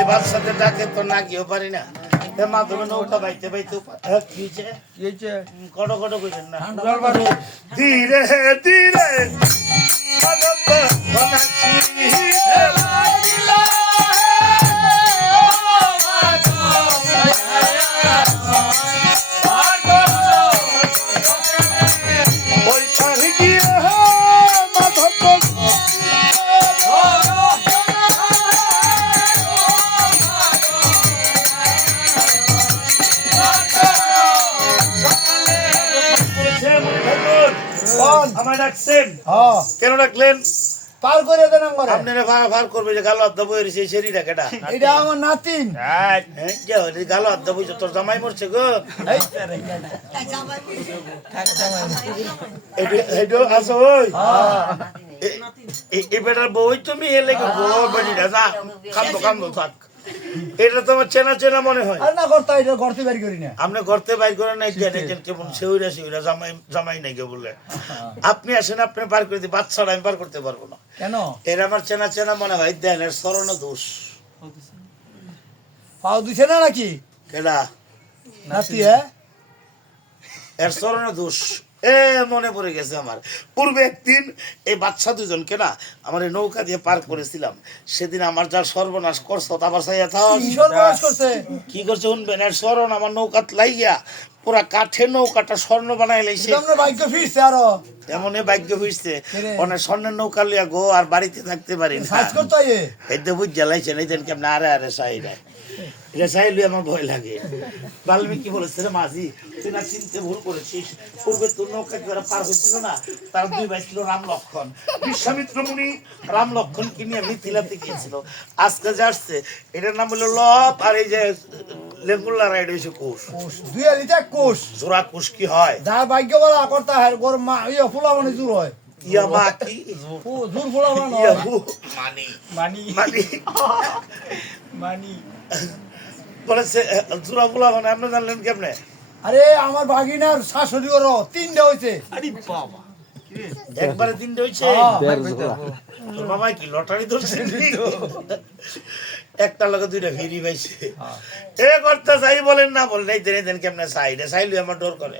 এবার সাথে ডাকে তো না গিয়েও পারি না মাধ্যমে নৌকা বাইতে বাইতে কটো কটো কইছেন না ধীরে ধীরে আমায় ডাকছেন কেন ডাকলেন? পার করে দেন আপনারা ভার করবে যে গালো আদ্দা বই রয়েছে সেই ডাকেটা এটা আমার নাতিন গালো আদ্দা বই তোর জামাই মরছে গো আসো ওই এই বেটার বই তুমি এলে কান্দো কান্দো থাক এটা তোমার চেনা চেনা মনে হয় না করতে এটা করতে বাড়ি করি না আপনি করতে বাইর করে নাই জানেন কেমন সেউরা সেউরা জামাই জামাই নাই গে বলে আপনি আসেন আপনি পার করে দিই বাচ্চাটা আমি পার করতে পারবো না কেন এর আমার চেনা চেনা মনে হয় দেন এর স্মরণ দোষ পাও দিছে না নাকি কেডা নাতি এর স্মরণ দোষ মনে পড়ে গেছে আমার পূর্বে একদিন এই বাচ্চা দুজনকে না আমার এই নৌকা দিয়ে পার করেছিলাম সেদিন আমার যা সর্বনাশ করছো আবার কি করছে শুনবেন এর স্মরণ আমার নৌকাত লাইয়া পুরা কাঠের নৌকাটা স্বর্ণ বানাই লাইছে ভাগ্য ফিরছে আরো এমন ভাগ্য ফিরছে অনেক স্বর্ণের নৌকা লিয়া গো আর বাড়িতে থাকতে পারি এতে বুঝ জ্বালাইছেন এই দিনকে আপনি আরে আরে সাইডায় এটা চাইলে আমার ভয় লাগে বাল্মীকি বলেছে রে মাঝি তুই না চিনতে ভুল করেছিস পূর্বে তোর নৌকা যারা পার হয়েছিল না তার দুই ভাই ছিল রাম লক্ষণ বিশ্বামিত্র মুনি রাম লক্ষণকে নিয়ে মিথিলাতে গিয়েছিল আজকে যাচ্ছে এটার নাম হলো লব আর এই যে লেগুল্লা রাইড হয়েছে কোষ দুই আলিটা কোষ জোড়া কোষ কি হয় যা ভাগ্য বলা করতে হয় গোর মা ইয়া ফুলা মানে জোর হয় ইয়া মা কি জোর ফুলা মানে ইয়া মানি মানি মানি মানি বলেছে জোড়া ফুলা মানে আপনি জানলেন কেমনে? আরে আমার ভাগিনার শাশুড়ি ওর তিনটা হয়েছে আরে বাবা একবারে তিনটা হয়েছে তোর বাবা কি লটারি ধরছে একটা লোক দুইটা ফিরি পাইছে এ করতে চাই বলেন না বলেন এই দেন কেমনে চাই রে চাইলে আমার ডর করে